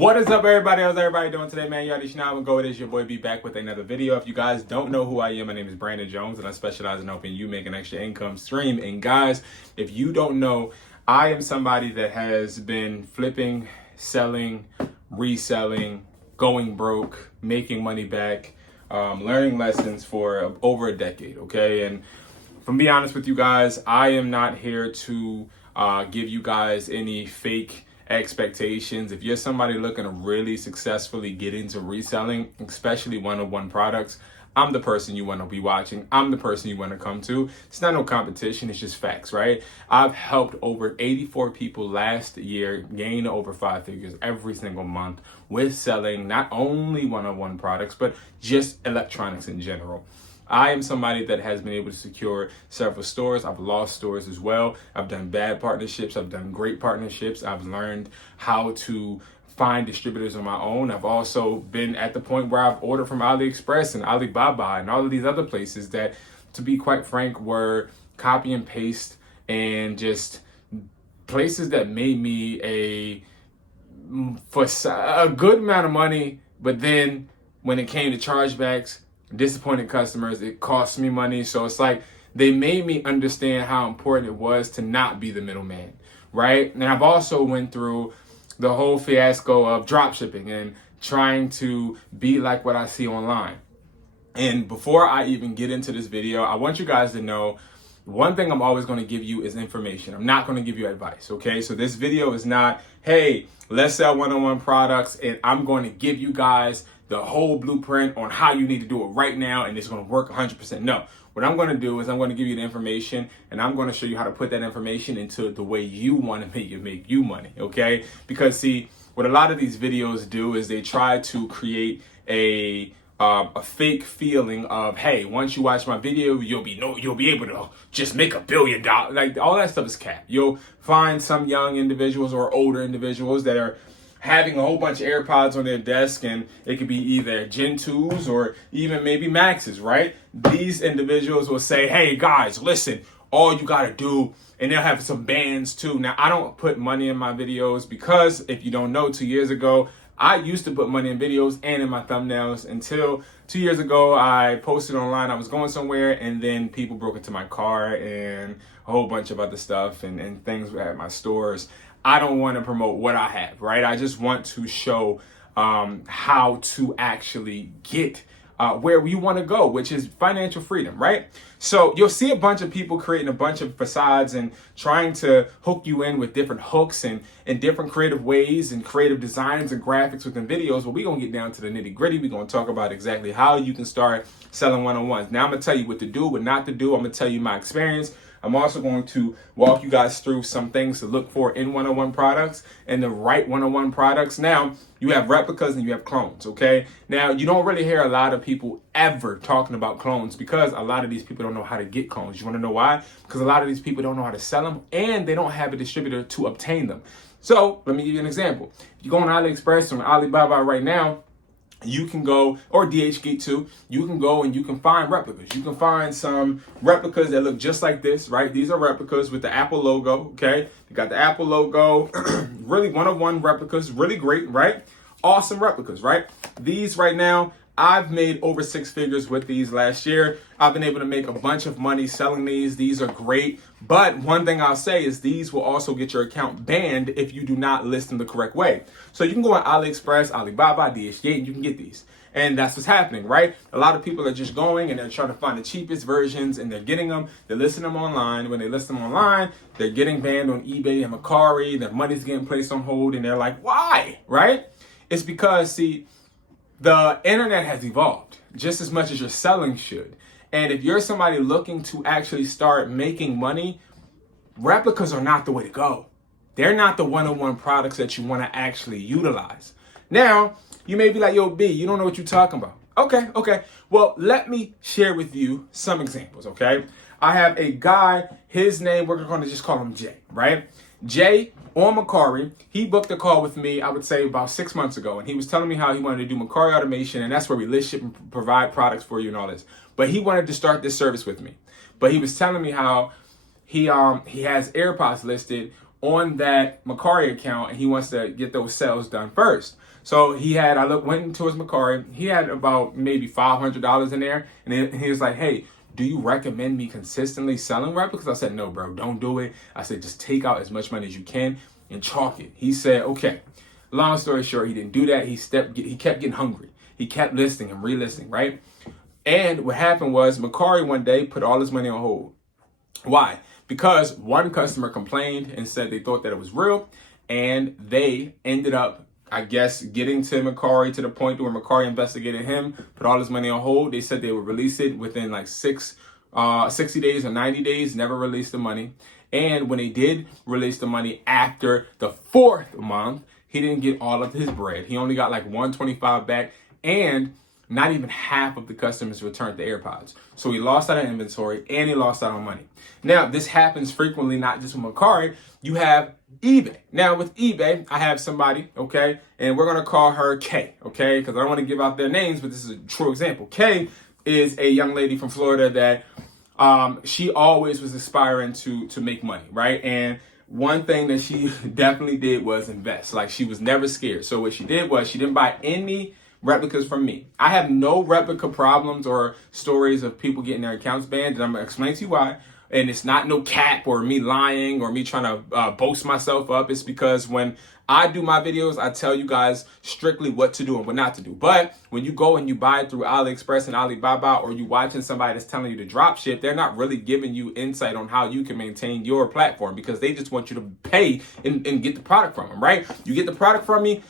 What is up, everybody? How's everybody doing today, man? You already know how it go. It is your boy B back with another video. If you guys don't know who I am, my name is Brandon Jones, and I specialize in helping you make an extra income stream. And guys, if you don't know, I am somebody that has been flipping, selling, reselling, going broke, making money back, learning lessons for over a decade. Okay, and from be honest with you guys, I am not here to give you guys any fake expectations. If you're somebody looking to really successfully get into reselling, especially one-on-one products, I'm the person you want to be watching. I'm the person you want to come to. It's not no competition. It's just facts, right? I've helped over 84 people last year gain over 5 figures every single month with selling not only one-on-one products, but just electronics in general. I am somebody that has been able to secure several stores. I've lost stores as well. I've done bad partnerships. I've done great partnerships. I've learned how to find distributors on my own. I've also been at the point where I've ordered from AliExpress and Alibaba and all of these other places that, to be quite frank, were copy and paste and just places that made me for a good amount of money, but then when it came to chargebacks, disappointed customers, it cost me money. So it's like they made me understand how important it was to not be the middleman, right? And I've also went through the whole fiasco of drop shipping and trying to be like what I see online. And before I even get into this video, I want you guys to know one thing I'm always going to give you is information. I'm not going to give you advice, okay? So this video is not, hey, let's sell one-on-one products and I'm going to give you guys the whole blueprint on how you need to do it right now and it's going to work 100%. No, what I'm going to do is I'm going to give you the information and I'm going to show you how to put that information into the way you want to make you money, okay? Because see, what a lot of these videos do is they try to create a fake feeling of, hey, once you watch my video, you'll be able to just make $1 billion. Like, all that stuff is cap. You'll find some young individuals or older individuals that are having a whole bunch of AirPods on their desk, and it could be either Gen 2s or even maybe Maxes, right? These individuals will say, hey guys, listen, all you gotta do, and they'll have some bands too. Now, I don't put money in my videos because, if you don't know, 2 years ago, I used to put money in videos and in my thumbnails until 2 years ago, I posted online, I was going somewhere, and then people broke into my car and a whole bunch of other stuff and things at my stores. I don't want to promote what I have, right? I just want to show how to actually get where we want to go, which is financial freedom, right? So you'll see a bunch of people creating a bunch of facades and trying to hook you in with different hooks and different creative ways and creative designs and graphics within videos. But we're going to get down to the nitty gritty. We're going to talk about exactly how you can start selling one-on-ones. Now I'm going to tell you what to do, what not to do. I'm going to tell you my experience. I'm also going to walk you guys through some things to look for in one-on-one products and the right one-on-one products. Now, you have replicas and you have clones, okay? Now, you don't really hear a lot of people ever talking about clones because a lot of these people don't know how to get clones. You want to know why? Because a lot of these people don't know how to sell them and they don't have a distributor to obtain them. So, let me give you an example. If you go on AliExpress or Alibaba right now, you can go, or DHgate too, you can go and you can find replicas. You can find some replicas that look just like this, right? These are replicas with the Apple logo, okay? You got the Apple logo, really one-of-one replicas, really great, right? Awesome replicas, right? These right now, I've made over 6 figures with these last year. I've been able to make a bunch of money selling these. These are great. But one thing I'll say is these will also get your account banned if you do not list them the correct way. So you can go on AliExpress, Alibaba, DHgate, and you can get these. And that's what's happening, right? A lot of people are just going and they're trying to find the cheapest versions and they're getting them. They're listing them online. When they list them online, they're getting banned on eBay and Mercari. Their money's getting placed on hold and they're like, why, right? It's because, see, the internet has evolved just as much as your selling should. And if you're somebody looking to actually start making money, replicas are not the way to go. They're not the one-on-one products that you want to actually utilize. Now, you may be like, yo, B, you don't know what you're talking about. Okay. Well, let me share with you some examples, okay? I have a guy, his name, we're going to just call him Jay, right? Jay on Mercari, he booked a call with me, I would say about 6 months ago, and he was telling me how he wanted to do Mercari automation, and that's where we list, ship, and provide products for you and all this. But he wanted to start this service with me. But he was telling me how he has AirPods listed on that Mercari account, and he wants to get those sales done first. So went into his Mercari. He had about maybe $500 in there. And then he was like, hey, do you recommend me consistently selling replicas? I said, no, bro, don't do it. I said, just take out as much money as you can and chalk it. He said, okay. Long story short, he didn't do that. He kept getting hungry. He kept listing and relisting, right? And what happened was Mercari one day put all his money on hold. Why? Because one customer complained and said they thought that it was real, and they ended up, I guess, getting to Mercari to the point where Mercari investigated him, put all his money on hold. They said they would release it within like 60 days or 90 days, never released the money. And when they did release the money after the 4th month, he didn't get all of his bread. He only got like 125 back, and not even half of the customers returned the AirPods. So he lost out on inventory and he lost out on money. Now, this happens frequently, not just with Mercari. You have eBay. Now, with eBay, I have somebody, okay, and we're going to call her Kay, okay, because I don't want to give out their names, but this is a true example. Kay is a young lady from Florida that she always was aspiring to make money, right? And one thing that she definitely did was invest. Like, she was never scared. So what she did was she didn't buy any replicas from me. I have no replica problems or stories of people getting their accounts banned, and I'm going to explain to you why. And it's not no cap or me lying or me trying to boast myself up. It's because when I do my videos, I tell you guys strictly what to do and what not to do. But when you go and you buy it through AliExpress and Alibaba, or you watching somebody that's telling you to drop ship, they're not really giving you insight on how you can maintain your platform, because they just want you to pay and get the product from them, right? You get the product from me,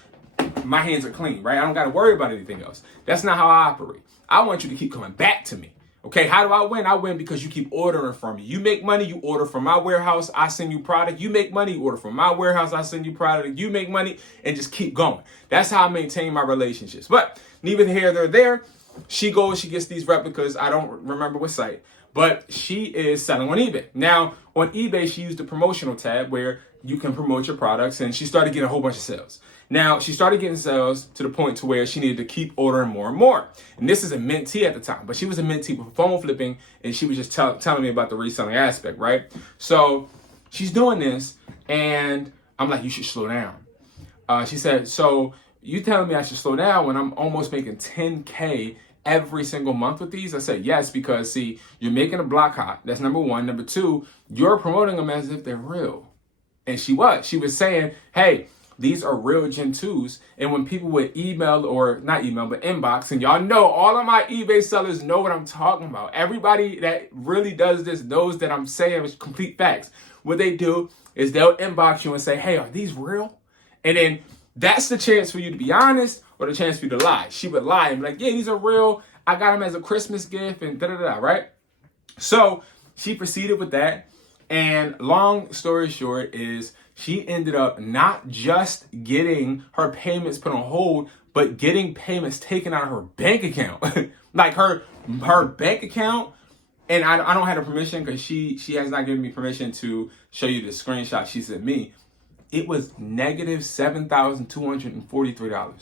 my hands are clean, right? I don't got to worry about anything else. That's not how I operate. I want you to keep coming back to me. Okay, how do I win? I win because you keep ordering from me. You make money, you order from my warehouse, I send you product. You make money, you order from my warehouse, I send you product. You make money, and just keep going. That's how I maintain my relationships. But neither here nor there. She gets these replicas. I don't remember what site, but she is selling on eBay. Now, on eBay, she used the promotional tab where you can promote your products, and she started getting a whole bunch of sales. Now, she started getting sales to the point to where she needed to keep ordering more and more. And this is a mentee at the time, but she was a mentee with phone flipping, and she was just telling me about the reselling aspect, right? So she's doing this, and I'm like, you should slow down. She said, so you telling me I should slow down when I'm almost making 10K every single month with these? I said, yes, because see, you're making a block hot. That's number one. Number two, you're promoting them as if they're real. And she was saying, hey, these are real Gen 2s. And when people would email, or not email, but inbox, and y'all know, all of my eBay sellers know what I'm talking about. Everybody that really does this knows that I'm saying is complete facts. What they do is they'll inbox you and say, hey, are these real? And then that's the chance for you to be honest, or the chance for you to lie. She would lie and be like, yeah, these are real. I got them as a Christmas gift and da-da-da, right? So she proceeded with that. And long story short is she ended up not just getting her payments put on hold, but getting payments taken out of her bank account. Like her bank account, and I don't have the permission, because she has not given me permission to show you the screenshot she sent me. It was negative $7,243.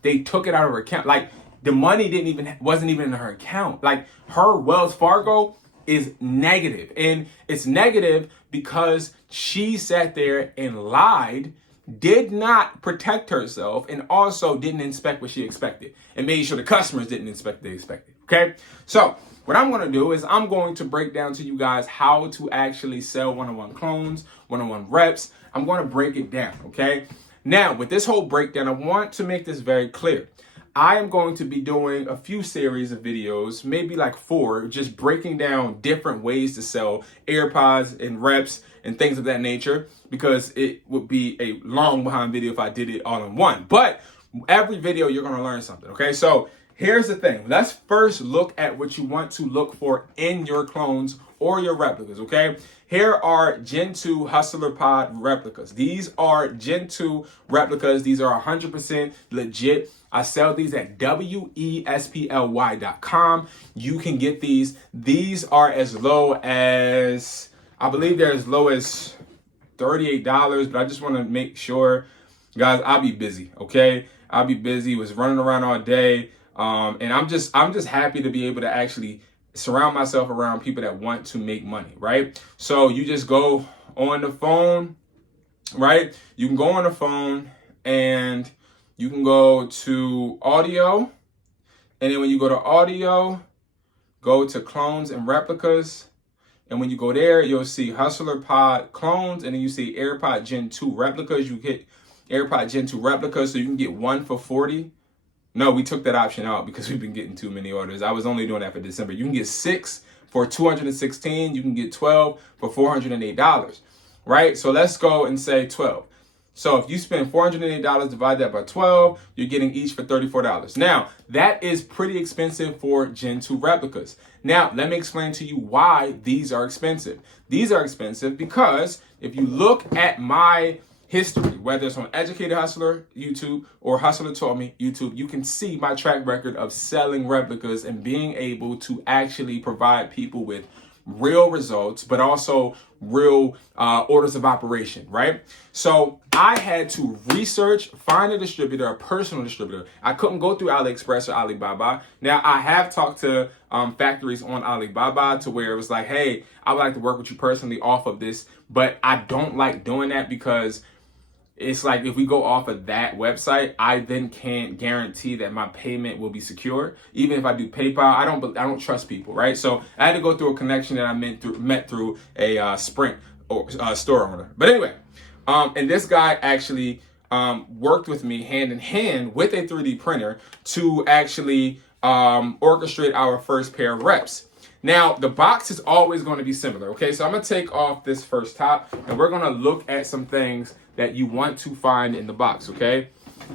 They took it out of her account. Like, the money wasn't even in her account. Like, her Wells Fargo is negative. And it's negative because she sat there and lied, did not protect herself, and also didn't inspect what she expected, and made sure the customers didn't inspect what they expected. Okay? So what I'm going to do is I'm going to break down to you guys how to actually sell one-on-one clones, one-on-one reps. I'm going to break it down. Okay? Now, with this whole breakdown, I want to make this very clear. I am going to be doing a few series of videos, maybe like 4, just breaking down different ways to sell AirPods and reps and things of that nature, because it would be a long behind video if I did it all in one. But every video, you're going to learn something, okay? So here's the thing. Let's first look at what you want to look for in your clones or your replicas, okay? Here are Gen 2 Hustler Pod replicas. These are Gen 2 replicas. These are 100% legit. I sell these at wesply.com. You can get these. These are as low as, I believe they're as low as $38, but I just want to make sure, guys, I'll be busy, okay? I'll be busy, was running around all day. And I'm just happy to be able to actually surround myself around people that want to make money, right? So you just go on the phone, right? You can go on the phone and you can go to audio. And then when you go to audio, go to clones and replicas. And when you go there, you'll see Hustler Pod clones, and then you see AirPod Gen 2 replicas. You get AirPod Gen 2 replicas, so you can get one for 40. No, we took that option out because we've been getting too many orders. I was only doing that for December. You can get 6 for $216. You can get 12 for $408, right? So let's go and say 12. So if you spend $408, divide that by 12, you're getting each for $34. Now, that is pretty expensive for Gen 2 replicas. Now, let me explain to you why these are expensive. These are expensive because if you look at my history, whether it's on Educated Hustler YouTube or Hustler Taught Me YouTube, you can see my track record of selling replicas and being able to actually provide people with real results, but also real orders of operation, right? So I had to research, find a distributor, a personal distributor. I couldn't go through AliExpress or Alibaba. Now, I have talked to factories on Alibaba to where it was like, hey, I would like to work with you personally off of this, but I don't like doing that because it's like if we go off of that website, I then can't guarantee that my payment will be secure. Even if I do PayPal, I don't trust people, right? So I had to go through a connection that I met through a Sprint or store owner. But anyway, and this guy actually worked with me hand in hand with a 3D printer to actually orchestrate our first pair of reps. Now, the box is always going to be similar, okay? So I'm going to take off this first top, and we're going to look at some things that you want to find in the box, okay?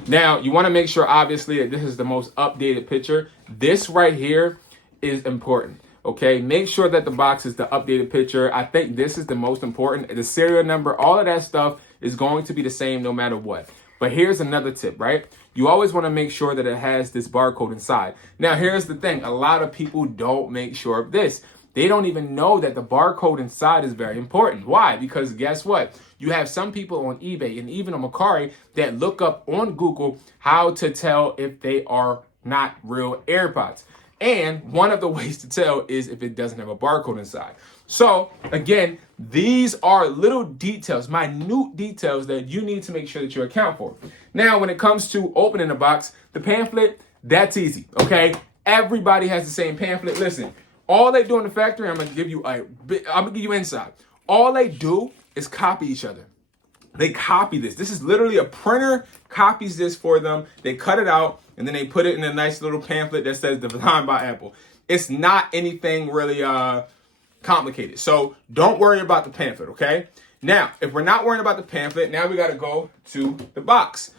Now, you want to make sure, obviously, that this is the most updated picture. This right here is important, okay? Make sure that the box is the updated picture. I think this is the most important. The serial number, all of that stuff is going to be the same no matter what. But here's another tip, right? You always want to make sure that it has this barcode inside. Now, here's the thing. A lot of people don't make sure of this. They don't even know that the barcode inside is very important. Why? Because guess what? You have some people on eBay and even on Mercari that look up on Google how to tell if they are not real AirPods. And one of the ways to tell is if it doesn't have a barcode inside. So again, these are little details, minute details that you need to make sure that you account for. Now, when it comes to opening the box, the pamphlet, that's easy, okay? Everybody has the same pamphlet. Listen, all they do in the factory, I'm gonna give you insight. All they do is copy each other. They copy this. This is literally a printer copies this for them. They cut it out and then they put it in a nice little pamphlet that says designed by Apple. It's not anything really complicated. So don't worry about the pamphlet, okay? Now, if we're not worrying about the pamphlet, now we got to go to the box.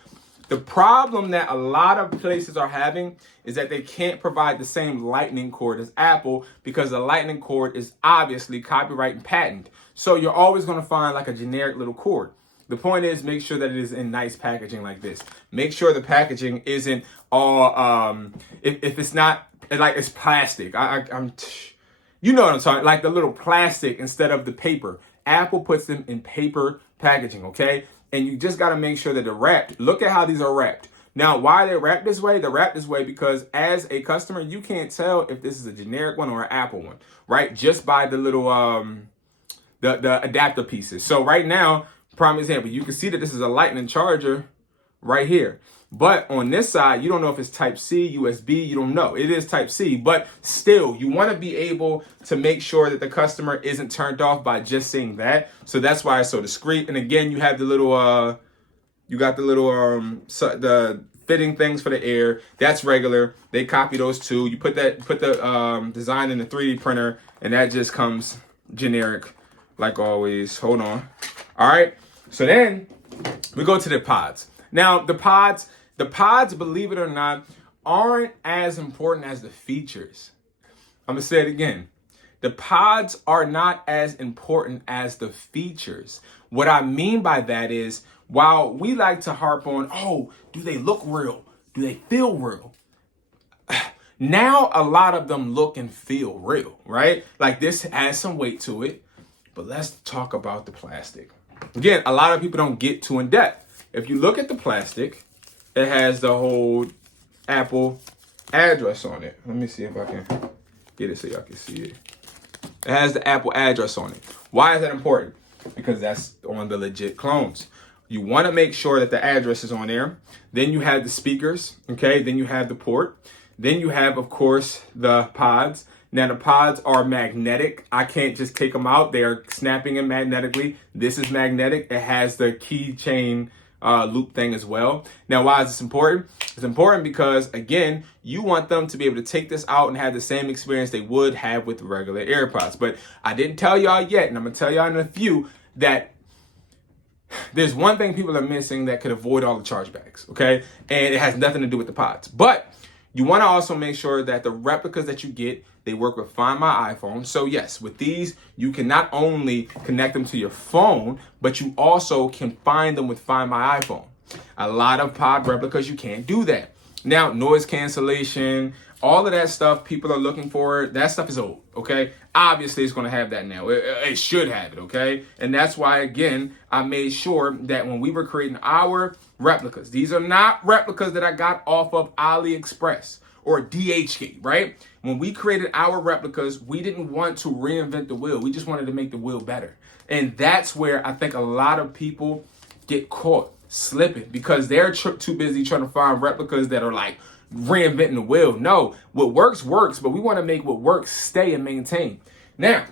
The problem that a lot of places are having is that they can't provide the same lightning cord as Apple because the lightning cord is obviously copyright and patent. So you're always going to find like a generic little cord. The point is, make sure that it is in nice packaging like this. Make sure the packaging isn't all, if it's not, like it's plastic. You know what I'm talking, like the little plastic instead of the paper. Apple puts them in paper packaging, okay? And you just got to make sure that they're wrapped. Look at how these are wrapped. Now, why they're wrapped this way? They're wrapped this way because as a customer, you can't tell if this is a generic one or an Apple one, right? Just by the little, the adapter pieces. So right now, prime example, you can see that this is a lightning charger right here. But on this side, you don't know if it's type C, USB, you don't know. It is type C, but still, you want to be able to make sure that the customer isn't turned off by just seeing that. So that's why it's so discreet. And again, you have the little, the fitting things for the air. That's regular. They copy those too. You put the design in the 3D printer and that just comes generic like always. Hold on. All right. So then we go to the pods. Now the pods, believe it or not, aren't as important as the features. I'm going to say it again. The pods are not as important as the features. What I mean by that is, while we like to harp on, oh, do they look real? Do they feel real? Now, a lot of them look and feel real, right? Like this has some weight to it, but let's talk about the plastic. Again, a lot of people don't get too in depth. If you look at the plastic, it has the whole Apple address on it. Let me see if I can get it so y'all can see it. It has the Apple address on it. Why is that important? Because that's on the legit clones. You want to make sure that the address is on there. Then you have the speakers, okay? Then you have the port. Then you have, of course, the pods. Now, the pods are magnetic. I can't just take them out. They are snapping in magnetically. This is magnetic. It has the keychain loop thing as well. Now, why is this important? It's important because, again, you want them to be able to take this out and have the same experience they would have with regular AirPods. But I didn't tell y'all yet, and I'm going to tell y'all in a few, that there's one thing people are missing that could avoid all the chargebacks, okay? And it has nothing to do with the pods. But you want to also make sure that the replicas that you get, they work with Find My iPhone. So yes, with these, you can not only connect them to your phone, but you also can find them with Find My iPhone. A lot of pod replicas, you can't do that. Now, noise cancellation, all of that stuff people are looking for, that stuff is old, okay? Obviously, it's going to have that now. It should have it, okay? And that's why, again, I made sure that when we were creating our replicas, these are not replicas that I got off of AliExpress or DHgate, right? When we created our replicas, we didn't want to reinvent the wheel. We just wanted to make the wheel better. And that's where I think a lot of people get caught slipping because they're too busy trying to find replicas that are like reinventing the wheel. No, what works, but we want to make what works stay and maintain. Now,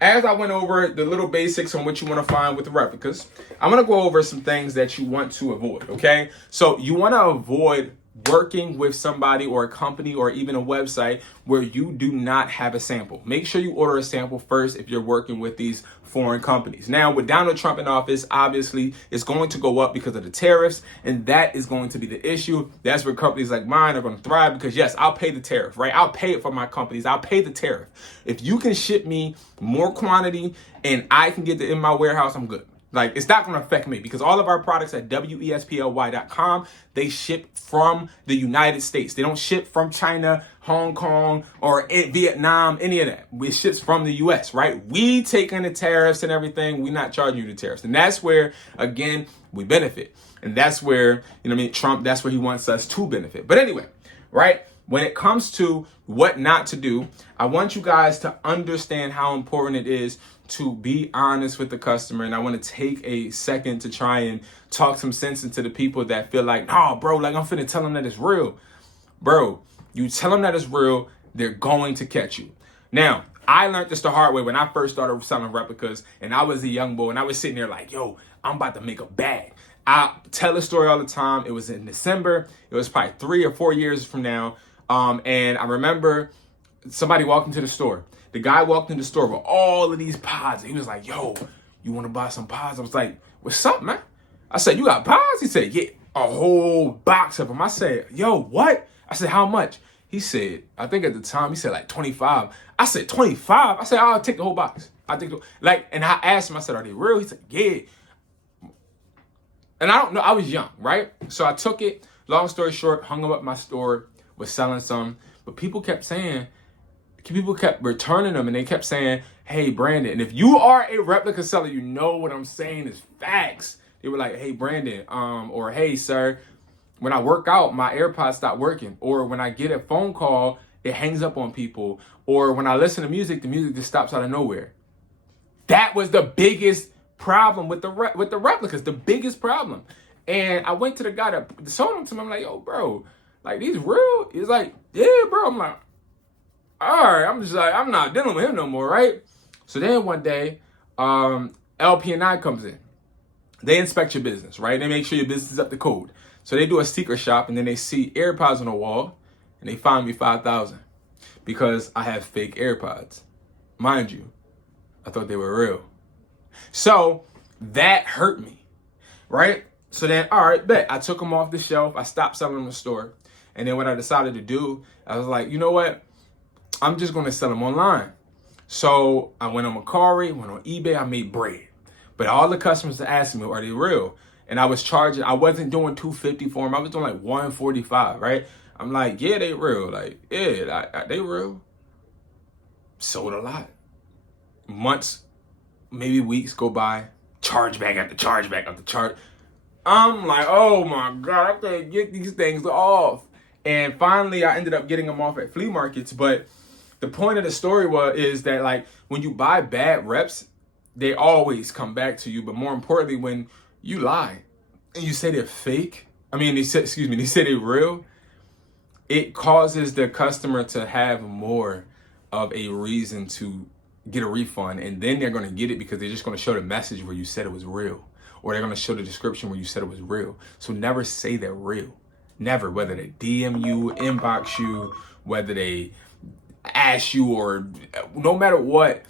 as I went over the little basics on what you want to find with the replicas, I'm going to go over some things that you want to avoid, okay? So you want to avoid working with somebody or a company or even a website where you do not have a sample. Make sure you order a sample first if you're working with these foreign companies. Now, with Donald Trump in office, obviously, it's going to go up because of the tariffs, and that is going to be the issue. That's where companies like mine are going to thrive because, yes, I'll pay the tariff, right? I'll pay it for my companies. I'll pay the tariff. If you can ship me more quantity and I can get it in my warehouse, I'm good. Like, it's not going to affect me because all of our products at wesply.com, they ship from the United States. They don't ship from China, Hong Kong, or Vietnam, any of that. It ships from the US, right? We take in the tariffs and everything. We're not charging you the tariffs. And that's where, again, we benefit. And that's where, you know what I mean, Trump, that's where he wants us to benefit. But anyway, right? When it comes to what not to do, I want you guys to understand how important it is to be honest with the customer. And I want to take a second to try and talk some sense into the people that feel like, oh, bro, like I'm finna tell them that it's real. Bro, you tell them that it's real, they're going to catch you. Now, I learned this the hard way when I first started selling replicas and I was a young boy and I was sitting there like, yo, I'm about to make a bag. I tell the story all the time. It was in December. It was probably 3 or 4 years from now. And I remember somebody walked into the store. The guy walked into the store with all of these pods. And he was like, yo, you want to buy some pods? I was like, what's up, man? I said, you got pods? He said, yeah, a whole box of them. I said, yo, what? I said, how much? He said, I think at the time, he said like 25. I said, 25? I said, I'll take the whole box. And I asked him, I said, are they real? He said, yeah. And I don't know, I was young, right? So I took it, long story short, hung them up my store, was selling some, but people kept returning them and they kept saying, hey, Brandon, and if you are a replica seller, you know what I'm saying is facts. They were like, hey, Brandon, or hey, sir, when I work out, my AirPods stop working. Or when I get a phone call, it hangs up on people. Or when I listen to music, the music just stops out of nowhere. That was the biggest problem with the replicas, the biggest problem. And I went to the guy that sold them to me. I'm like, yo, bro, like these real? He's like, yeah, bro. I'm like, all right. I'm just like, I'm not dealing with him no more, right? So then one day, LP&I comes in. They inspect your business, right? They make sure your business is up to code. So they do a secret shop and then they see AirPods on the wall and they find me $5,000 because I have fake AirPods. Mind you, I thought they were real. So that hurt me, right? So then, all right, bet. I took them off the shelf. I stopped selling them in the store. And then what I decided to do, I was like, you know what? I'm just going to sell them online. So I went on Mercari, went on eBay, I made bread. But all the customers are asking me, are they real? And I was charging, I wasn't doing $250 for them. I was doing like $145, right? I'm like, yeah, they real. Like, yeah, they real. Sold a lot. Months, maybe weeks go by, chargeback after chargeback after charge. I'm like, oh my God, I can't get these things off. And finally, I ended up getting them off at flea markets. But the point of the story is that like when you buy bad reps, they always come back to you. But more importantly, when you lie and you say they're fake, they say they're real, it causes the customer to have more of a reason to get a refund. And then they're going to get it because they're just going to show the message where you said it was real, or they're going to show the description where you said it was real. So never say they're real. Never, whether they DM you, inbox you, whether they ask you, or no matter what,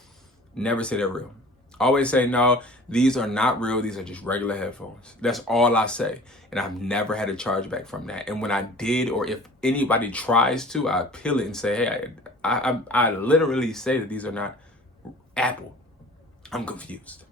never say they're real. Always say, no, these are not real. These are just regular headphones. That's all I say. And I've never had a chargeback from that. And when I did, or if anybody tries to, I appeal it and say, hey, I literally say that these are not Apple. I'm confused.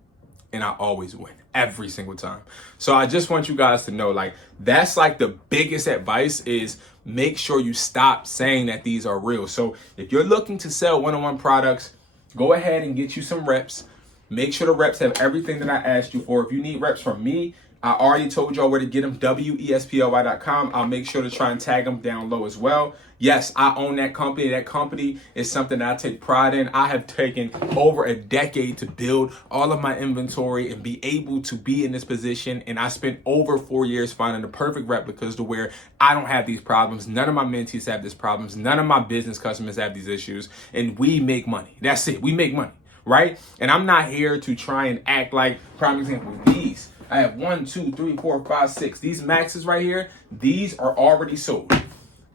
And I always win every single time. So I just want you guys to know, like, that's like the biggest advice is make sure you stop saying that these are real. So if you're looking to sell one-on-one products, go ahead and get you some reps. Make sure the reps have everything that I asked you for. If you need reps from me, I already told y'all where to get them, wesply.com. I'll make sure to try and tag them down low as well. Yes, I own that company. That company is something that I take pride in. I have taken over a decade to build all of my inventory and be able to be in this position. And I spent over 4 years finding the perfect replicas to where I don't have these problems. None of my mentees have these problems. None of my business customers have these issues. And we make money. That's it. We make money, right? And I'm not here to try and act like, prime example, these. I have 1, 2, 3, 4, 5, 6. These maxes right here, these are already sold.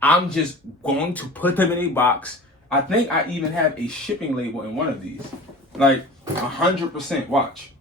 I'm just going to put them in a box. I think I even have a shipping label in one of these. Like 100%, watch.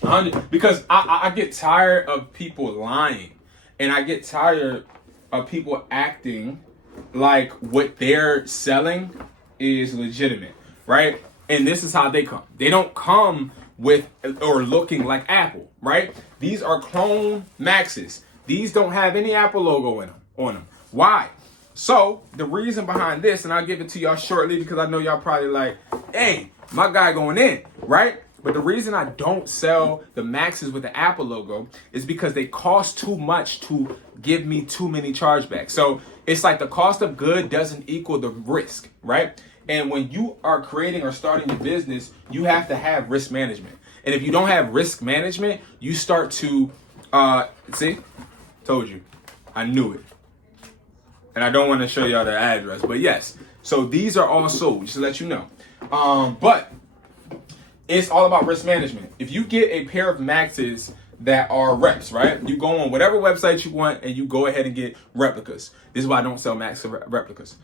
100, because I get tired of people lying. And I get tired of people acting like what they're selling is legitimate, right? And this is how they come. They don't come with or looking like Apple, right? These are clone maxes. These don't have any Apple logo on them. Why? So the reason behind this, and I'll give it to y'all shortly because I know y'all probably like, hey, my guy going in, right? But the reason I don't sell the maxes with the Apple logo is because they cost too much to give me too many chargebacks. So it's like the cost of good doesn't equal the risk, right? And when you are creating or starting your business, you have to have risk management. And if you don't have risk management, you start to, see, told you, I knew it. And I don't want to show y'all the address, but yes. So these are all sold, just to let you know. But it's all about risk management. If you get a pair of maxes that are reps, right? You go on whatever website you want and you go ahead and get replicas. This is why I don't sell max replicas.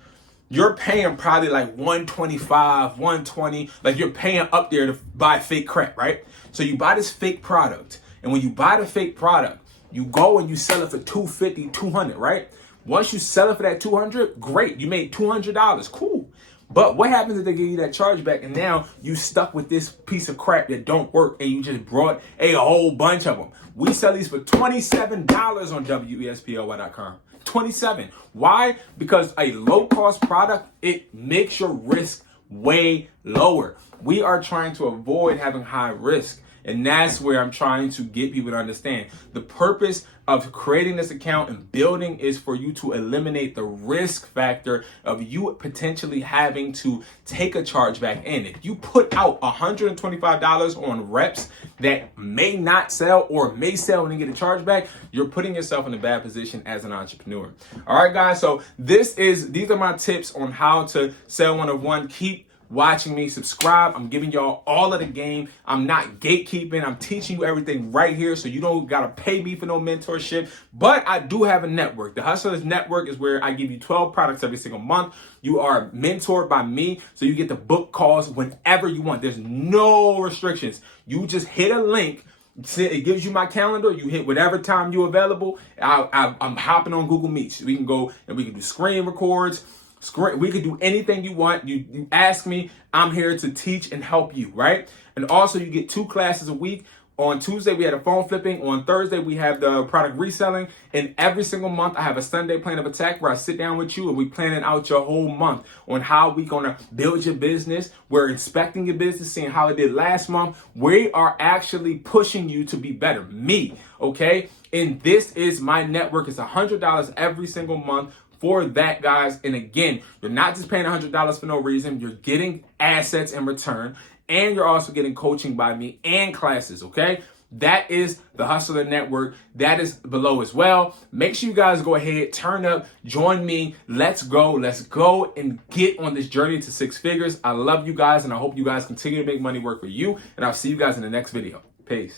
You're paying probably like $125, $120. Like you're paying up there to buy fake crap, right? So you buy this fake product. And when you buy the fake product, you go and you sell it for $250, $200, right? Once you sell it for that $200, great. You made $200. Cool. But what happens if they give you that chargeback and now you stuck with this piece of crap that don't work and you just brought a whole bunch of them? We sell these for $27 on wesply.com. 27. Why? Because a low cost product, it makes your risk way lower. We are trying to avoid having high risk. And that's where I'm trying to get people to understand. The purpose of creating this account and building is for you to eliminate the risk factor of you potentially having to take a chargeback in. If you put out $125 on reps that may not sell or may sell and then get a chargeback, you're putting yourself in a bad position as an entrepreneur. All right, guys. So these are my tips on how to sell one-on-one. Keep watching me, subscribe. I'm giving y'all all of the game. I'm not gatekeeping. I'm teaching you everything right here, so you don't gotta pay me for no mentorship. But I do have a network. The Hustlers Network is where I give you 12 products every single month. You are mentored by me, so you get to book calls whenever you want. There's no restrictions. You just hit a link. It gives you my calendar. You hit whatever time you're available. I'm hopping on Google Meets. We can go and we can do screen records. We could do anything you want. You ask me, I'm here to teach and help you, right? And also you get 2 classes a week. On Tuesday, we had a phone flipping. On Thursday, we have the product reselling. And every single month, I have a Sunday plan of attack where I sit down with you and we planning out your whole month on how we gonna build your business. We're inspecting your business, seeing how it did last month. We are actually pushing you to be better. Me, okay? And this is my network. It's $100 every single month. For that, guys. And again, you're not just paying $100 for no reason. You're getting assets in return, and you're also getting coaching by me and classes, okay? That is the Hustler Network. That is below as well. Make sure you guys go ahead, turn up, join me. Let's go and get on this journey to 6 figures. I love you guys, and I hope you guys continue to make money work for you. And I'll see you guys in the next video. Peace.